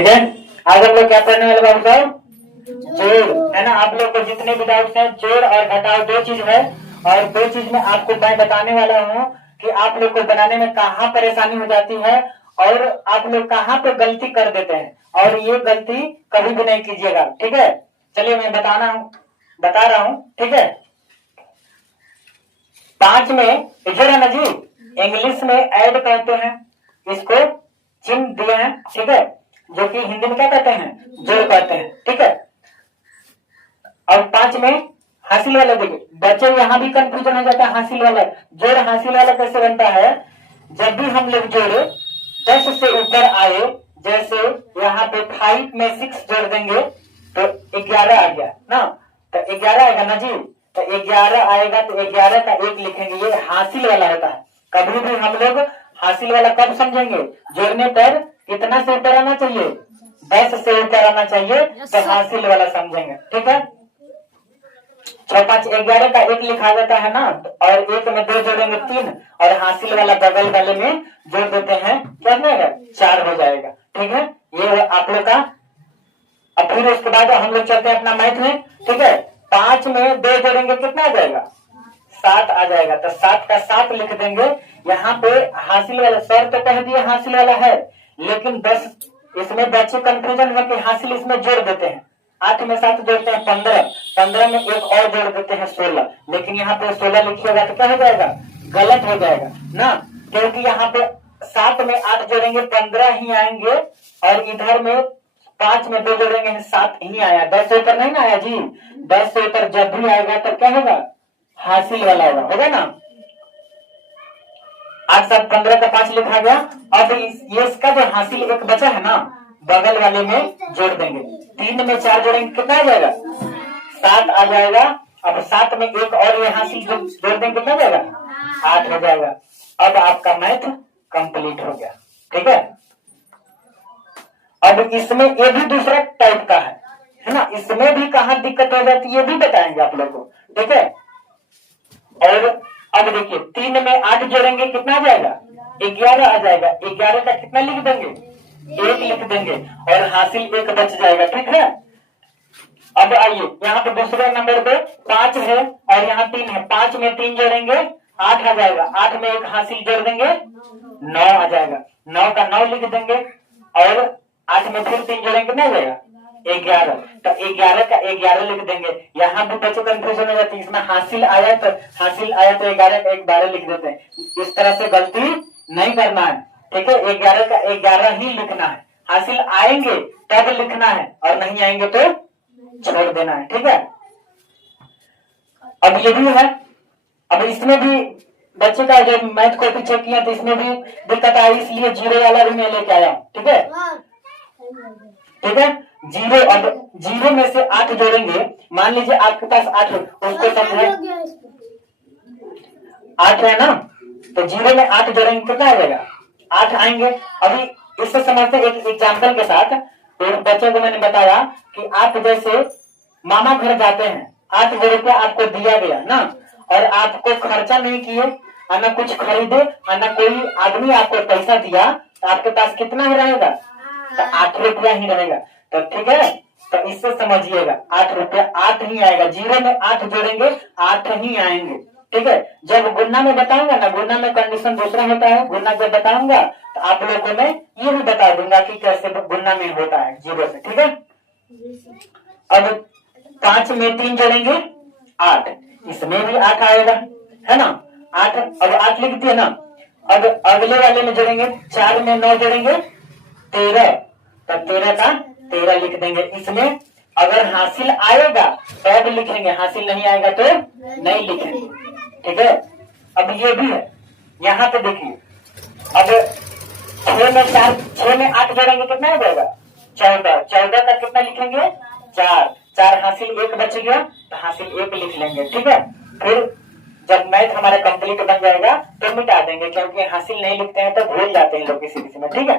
ठीक है। आज हम लोग क्या पढ़ने वाले बाबू साहब? जोड़, है ना। आप लोग को जितने भी डाउट्स हैं, जोड़ और घटाव दो चीज है, और दो चीज में आपको मैं बताने वाला हूँ कि आप लोग को बनाने में कहाँ परेशानी हो जाती है और आप लोग कहाँ पे गलती कर देते हैं, और ये गलती कभी भी नहीं कीजिएगा। ठीक है, चलिए मैं बता रहा हूँ। ठीक है, 5 में इधर है ना जी, इंग्लिश में ऐड कहते हैं, इसको चिन्ह दिए हैं। ठीक है, जो कि हिंदी में क्या कहते हैं? जोड़ कहते हैं। ठीक है, और 5 में हासिल वाला देखिए बच्चे, यहाँ भी कंफ्यूजन हो जाता है। हासिल वाला जोड़, हासिल वाला कैसे बनता है? जब भी हम लोग जोड़े 10 से ऊपर आए, जैसे यहाँ पे 5 में 6 जोड़ देंगे तो 11 आ गया ना, तो 11 आएगा ना जी। तो 11 आएगा तो 11 का 1 लिखेंगे, ये हासिल वाला होता है। कभी भी हम लोग हासिल वाला कब समझेंगे? जोड़ने पर कितना से ऊपर आना चाहिए? 10 से ऊपर आना चाहिए, तो हासिल वाला समझेंगे। ठीक है, 6 5 11 का 1 लिखा जाता है ना, और 1 में 2 जोड़ेंगे 3, और हासिल वाला बगल वाले में जोड़ देते हैं, क्या बनेगा? 4 हो जाएगा। ठीक है, ये आप लोग का। अब फिर उसके बाद हम लोग चलते हैं अपना मैथ में। ठीक है, 5 में 2 जोड़ेंगे, कितना आ जाएगा? 7 आ जाएगा, तो 7 का 7 लिख देंगे। यहाँ पे हासिल वाला सर तो कह दिए हासिल वाला है, लेकिन 10 इसमें बच्चे कंफ्यूजन है कि हासिल इसमें जोड़ देते हैं। 8 में 7 जोड़ते हैं 15, 15 में एक और जोड़ देते हैं 16, लेकिन यहाँ पे 16 लिखिएगा तो क्या हो जाएगा? गलत हो जाएगा ना, क्योंकि यहाँ पे 7 में 8 जोड़ेंगे 15 ही आएंगे, और इधर में 5 में 2 जोड़ेंगे 7 ही आया, 10 से ऊपर नहीं ना आया जी। 10 से ऊपर जब भी आएगा तो क्या होगा? हासिल वाला होगा ना। 8 7 15 का 5 लिखा गया। अब ये इसका जो हासिल एक बचा है ना, बगल वाले में जोड़ देंगे। 3 में 4 जोड़ेंगे, कितना आ जाएगा? 7 आ जाएगा। अब 7 में एक और ये हासिल जोड़ देंगे, कितना जाएगा? 8 हो जाएगा। अब आपका मैथ कंप्लीट हो गया। ठीक है, अब इसमें ये भी दूसरा टाइप का है ना, इसमें भी कहाँ दिक्कत हो जाती है ये भी बताएंगे आप लोग को। ठीक है, और अब देखिए 3 में 8 जोड़ेंगे, कितना आ जाएगा? 11 आ जाएगा। 11 का कितना लिख देंगे? 1 लिख देंगे, और हासिल 1 बच जाएगा। ठीक है, अब आइए यहाँ पे दूसरे नंबर पे 5 है और यहाँ 3 है। 5 में 3 जोड़ेंगे 8 आ जाएगा, 8 में एक हासिल जोड़ देंगे 9 आ जाएगा। 9 का 9 लिख देंगे, और 8 में फिर 3 जोड़ेंगे, कितना आ जाएगा? 11। तो 11 का 11 लिख देंगे। यहाँ भी बच्चे कंफ्यूजन हो जाती है, इसमें हासिल आया तो 11 का 12 लिख देते हैं। इस तरह से गलती नहीं करना है। ठीक है, 11 का 11 ही लिखना है। हासिल आएंगे तब लिखना है, और नहीं आएंगे तो छोड़ देना है। ठीक है, अब ये भी है। अब इसमें भी बच्चे का जब मैथ कॉपी चेक किया तो इसमें भी दिक्कत आई, इसलिए 0 वाला भी मैं लेके आया। ठीक है, ठीक है, 0। अब 0 में से 8 जोड़ेंगे। मान लीजिए आपके पास 8 उसको समझे 8 है ना, तो 0 में 8 जोड़ेंगे, कितना आ जाएगा? 8 आएंगे। अभी इससे समझते एक एग्जाम्पल के साथ। तो बच्चों को मैंने बताया कि आप जैसे मामा घर जाते हैं, 8 रुपया आपको दिया गया ना, और आपको खर्चा नहीं किए, ना कुछ खरीदे, ना कोई आदमी आपको पैसा दिया, तो आपके पास कितना ही रहेगा? तो 8 रुपया ही रहेगा। तो ठीक है, तो इससे समझिएगा 8 रुपया 8 ही आएगा। 0 में 8 जोड़ेंगे 8 ही आएंगे। ठीक है, जब गुन्ना में बताऊंगा ना, गुन्ना में कंडीशन दूसरा होता है। गुन्ना जब बताऊंगा तो आप लोगों को मैं ये भी बता दूंगा कि कैसे गुन्ना में होता है 0 से। ठीक है, अब 5 में 3 जोड़ेंगे 8, इसमें भी 8 आएगा, है ना। 8, अब 8 लिख दिए ना। अब अगले वाले में जोड़ेंगे, 4 में 9 जोड़ेंगे 13, तो 13 का 13 लिख देंगे। इसमें अगर हासिल आएगा तब लिखेंगे, हासिल नहीं आएगा तो नहीं लिखेंगे। ठीक है, अब ये भी है। यहाँ पे देखिए, अब 6 में 8 जोड़ेंगे, कितना आ जाएगा? 14। 14 का कितना लिखेंगे? 4। 4 हासिल 1 बच गया, तो हासिल 1 लिख लेंगे। ठीक है, फिर जब मैथ हमारा कंप्लीट बन जाएगा तो मिटा देंगे, क्योंकि हासिल नहीं लिखते हैं तो भूल जाते हैं लोग किसी में। ठीक है,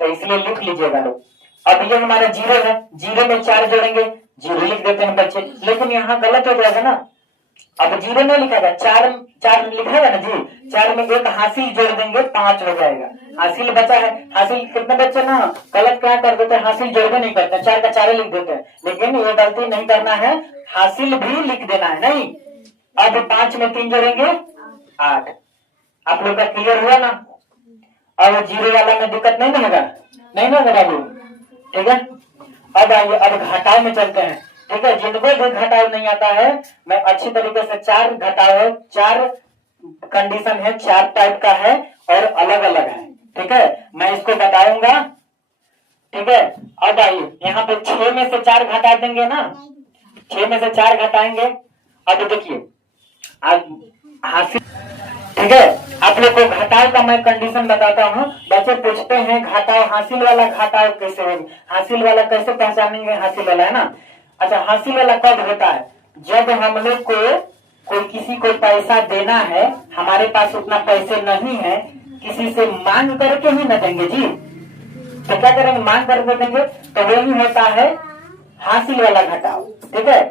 तो इसलिए लिख लीजिएगा लोग। अब ये हमारा 0 है, 0 में 4 जोड़ेंगे, 0 लिख देते हैं बच्चे, लेकिन यहाँ गलत हो जाएगा ना। अब जीरो नहीं लिखेगा, चार चार लिखेगा ना जी, चार में एक हासिल जोड़ देंगे 5 हो जाएगा। हासिल बचा है, हासिल कितने बच्चे ना गलत क्या कर देते हैं, हासिल जोड़वे नहीं करते, चार का चार लिख देते हैं, लेकिन ये गलती नहीं करना है, हासिल भी लिख देना है। नहीं, अब 5 में 3 जोड़ेंगे 8। आप लोग का क्लियर हुआ ना? अब जीरो वाला में दिक्कत नहीं ना होगा, नहीं ना होगा बाबू, ठीक है। अब आइए, अब घटाव में चलते हैं, ठीक है। जिनको भी घटाव नहीं आता है, मैं अच्छी तरीके से, चार घटाव है, चार कंडीशन है, 4 टाइप का है और अलग अलग है, ठीक है, मैं इसको बताऊंगा, ठीक है। अब आइए, यहाँ पे 6 में से 4 घटा देंगे ना, 6 में से 4 घटाएंगे। अब देखिए हासिल, ठीक है। आप लोग को घटाव का मैं कंडीशन बताता हूँ। बच्चे पूछते हैं घटाव, हासिल वाला घटाव कैसे होगा, हासिल वाला कैसे पहचानेंगे, हासिल वाला है ना। अच्छा, हासिल वाला कब होता है? जब हम लोग को कोई किसी को पैसा देना है, हमारे पास उतना पैसे नहीं है, किसी से मांग करके ही न देंगे जी, तो क्या करेंगे, मांग करके देंगे, तो वही होता है हासिल वाला घटाव, ठीक है।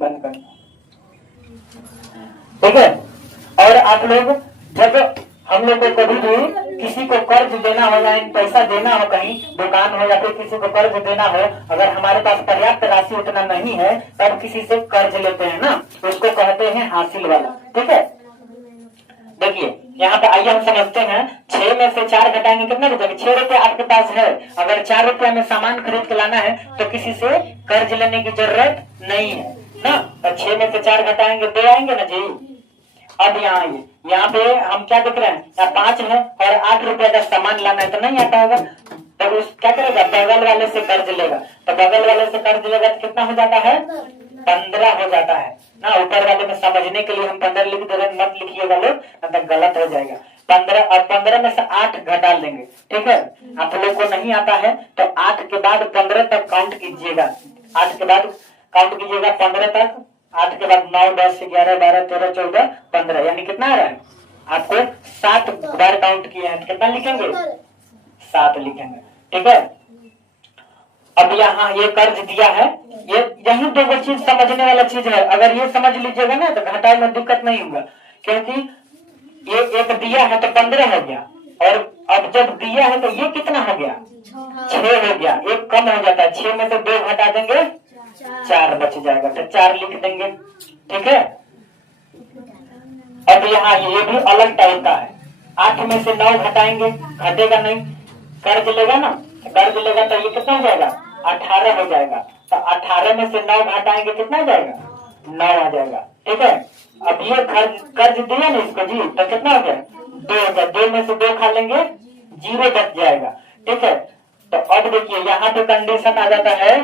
बंद कर, ठीक है। और आप लोग जब हम लोग को कभी भी किसी को कर्ज देना हो या पैसा देना हो, कहीं दुकान हो या फिर किसी को कर्ज देना हो, अगर हमारे पास पर्याप्त राशि उतना नहीं है, तब किसी से कर्ज लेते हैं ना, उसको कहते हैं हासिल वाला, ठीक है। देखिए यहाँ पे आइए हम समझते हैं, 6 में से 4 घटाएंगे कितना बचेगा, 6 रुपया आपके पास है, अगर 4 रुपया में सामान खरीद के लाना है तो किसी से कर्ज लेने की जरूरत नहीं है ना। तो 6 में से 4 घटाएंगे 2 आएंगे ना जी। अब यहाँ आइए, यहाँ पे हम क्या देख रहे हैं, यहाँ 5 है और 8 रुपया का सामान लाना है, तो नहीं आता होगा, तो उस क्या करेगा, बगल वाले से कर्ज लेगा, तो बगल वाले से कर्ज लेगा तो कितना हो जाता है, 15 हो जाता है ना। ऊपर वाले में समझने के लिए हम 15 लिख दे रहे, मत लिखिएगा लोग, मतलब गलत हो जाएगा। 15 और 15 में से 8 घटा लेंगे, ठीक है। आप लोग को नहीं आता है तो 8 के बाद 15 तक काउंट कीजिएगा, 8 के बाद काउंट कीजिएगा 15 तक, 8 के बाद 9, 10, 11, 12, 13, 14, 15, यानी कितना आ रहा है आपको, 7 बार काउंट किए हैं, कितना लिखेंगे, 7 लिखेंगे, ठीक है। अब यहाँ ये कर्ज दिया है, ये यही दो चीज समझने वाला चीज है, अगर ये समझ लीजिएगा ना तो घटाव में दिक्कत नहीं होगा, क्योंकि ये एक दिया है तो 15 हो गया, और अब जब दिया है तो ये कितना हो गया, 6 हो गया, एक कम हो जाता है, 6 में से 2 घटा देंगे 4 बच जाएगा, तो 4 लिख देंगे, ठीक है। अब यहाँ ये भी अलग टाइप का है, 8 में से 9 घटाएंगे, घटेगा नहीं, कर्ज लेगा ना, कर्ज लेगा तो ये कितना हो जाएगा, 18 हो जाएगा, तो 18 में से 9 घटाएंगे कितना हो जाएगा, 9 आ जाएगा, ठीक है। अब ये कर्ज दिया ना इसको जी, तो कितना हो गया, 2 हो गया, 2 में से 2 खा लेंगे, 0 बच जाएगा, ठीक है। तो अब देखिए यहाँ पे कंडीशन आ जाता है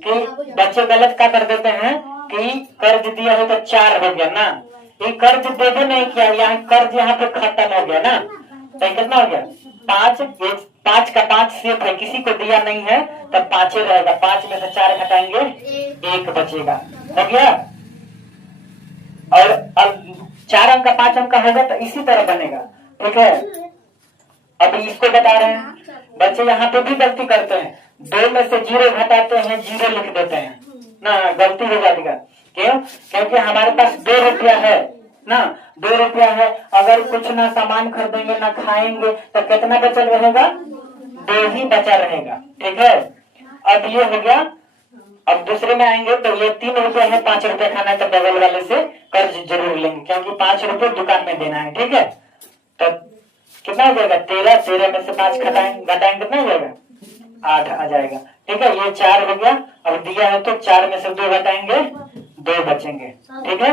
कि बच्चे गलत क्या कर देते हैं कि कर्ज दिया है तो 4 हो गया ना, ये कर्ज दे दे नहीं किया, यहाँ कर्ज यहाँ पे खत्म हो गया ना, तो कितना हो गया, 5, 5 का 5 सेफ है, किसी को दिया नहीं है तब 5 ही रहेगा, 5 में से 4 घटाएंगे 1 बचेगा, हो गया। और अब 4 अंक का 5 अंक का होगा तो इसी तरह बनेगा, ठीक है। अब इसको बता रहे हैं, बच्चे यहाँ पे भी गलती करते हैं, 2 में से 0 घटाते हैं, 0 लिख देते हैं ना, गलती हो जाती है, क्यों, क्योंकि हमारे पास 2 रुपया है ना, 2 रुपया है, अगर कुछ ना सामान खरीदेंगे ना खाएंगे तो कितना बचल रहेगा, 2 ही बचा रहेगा, ठीक है। अब ये हो गया, अब दूसरे में आएंगे तो ये 3 रुपया है, 5 रुपया खाना है, तो बगल वाले से कर्ज जरूर लेंगे, क्योंकि 5 रुपये दुकान में देना है, ठीक है। तो कितना हो जाएगा, 13, 13 में से 5 घटाएंगे कितना हो जाएगा, 8 आ जाएगा, ठीक है। ये 4 हो गया, अब दिया है तो 4 में से 2 घटाएंगे 2 बचेंगे, ठीक है।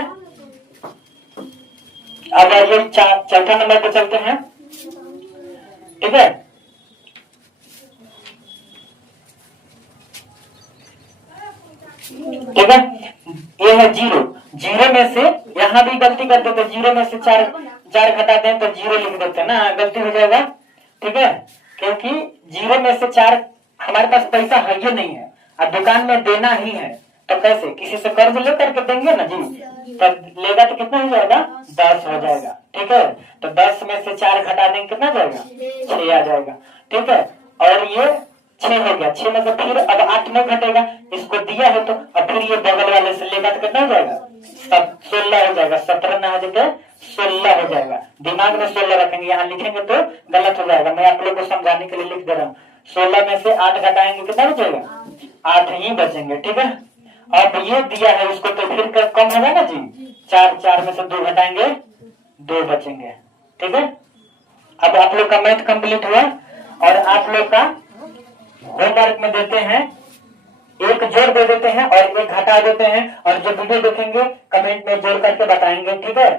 अब ये चौथा नंबर पे चलते हैं, ठीक है। ठीक है, ये है 0, 0 में से यहाँ भी गलती कर देते, 0 में से 4 घटा दें तो 0 लिख देते हैं ना, गलती हो जाएगा, ठीक है। क्योंकि 0 में से 4 हमारे पास पैसा है ही नहीं है, और दुकान में देना ही है, तो कैसे, किसी से कर्ज लेकर के देंगे ना जी, तब लेगा तो कितना हो जाएगा, 10 हो जाएगा, ठीक है। तो 10 में से 4 घटा देंगे कितना जाएगा, 6 आ जाएगा, ठीक है। और ये 6 6 हो गया, 6 में से फिर अब 8 नहीं घटेगा, इसको दिया है तो अब फिर ये बगल वाले से लेगा तो कितना हो जाएगा, 16 हो जाएगा। 17 ना हो जाए 16 हो जाएगा। दिमाग में 16 रखेंगे, यहाँ लिखेंगे तो गलत हो जाएगा, मैं आप लोग को समझाने के लिए लिख दे रहा हूँ। 16 में से 8 घटाएंगे कितना बचेगा, 8 ही बचेंगे, ठीक है। अब ये दिया है इसको तो फिर कम होगा ना जी, 4 में से 2 घटाएंगे 2 बचेंगे, ठीक है। अब आप लोग का मैथ कंप्लीट हुआ और आप लोग का होमवर्क में देते हैं, एक जोड़ दे देते हैं और एक घटा देते हैं, और जो वीडियो देखेंगे कमेंट में जोड़ करके बताएंगे, ठीक है।